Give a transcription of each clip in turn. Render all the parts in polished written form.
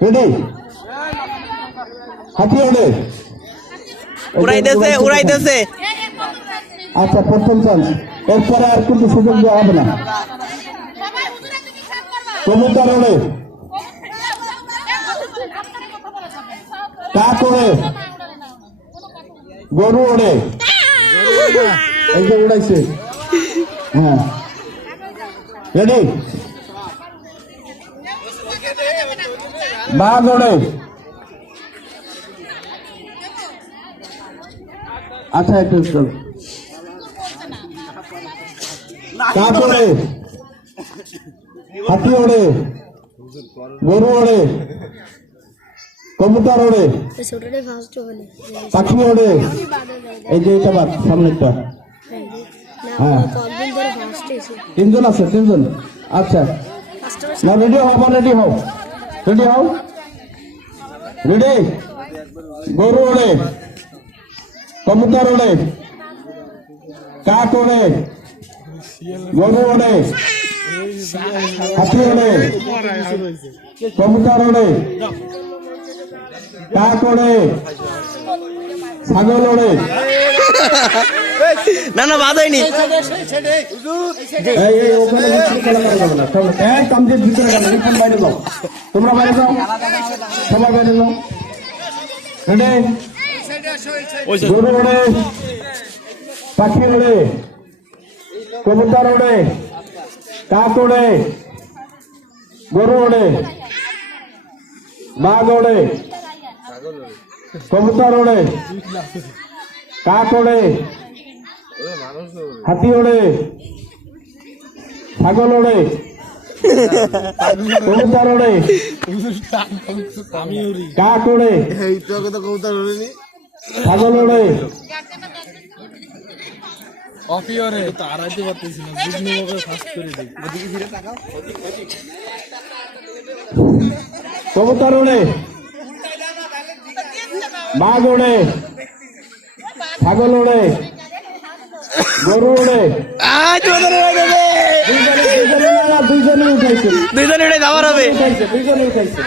ready হাতি ওড়ে উড়াইতেছে আচ্ছা প্রথম চান্স এরপরে আর কিন্তু সুযোগ দেওয়া হবে না কবুতর ওড়ে কাক ওড়ে গরু ওড়ে এই যে উড়াইছে হ্যাঁ রেডি বাঘ ওড়ে আচ্ছা একটু কাক ওড়ে হাতি ওড়ে গরু ওড়ে কবুতর ওড়ে পাখি ওড়ে এই যে এটা বাদ সামনেরটা হ্যাঁ তিনজন আছে তিনজন আচ্ছা না রেডি হও রেডি হও রেডি হও রেডি গরু ওড়ে কবুতর ওড়ে কাক ওড়ে গরু ওড়ে হাতি ওড়ে কবুতর ওড়ে কাক ওড়ে ছাগল ওড়ে না না বাদ হয়নি তোমরা বাইরে যাও সবাই বাইরে যাও গরু ওড়ে পাখি ওড়ে কবুতর ওড়ে কাক ওড়ে গরু ওড়ে বাঘ ওড়ে কবুতর ওড়ে কাক ওড়ে হাতি ওড়ে ছাগল ওড়ে কবুতর ওড়ে কাক ওড়ে ছাগল ওড়ে কবুতর ওড়ে বাঘ ওড়ে ছাগল ওড়ে গরু ওড়ে দুইজনে উঠাইছে দুইজনে উঠে যাওয়ার হবে দুইজনে উঠাইছে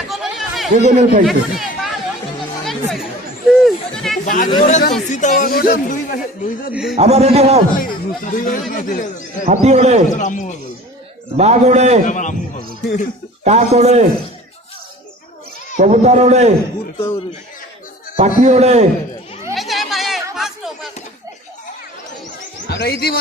দুইজনে উঠাইছে আবার রেডি হও হাতি ওড়ে বাঘ ওড়ে কাক ওড়ে কবুতর ওড়ে পাখি ওড়ে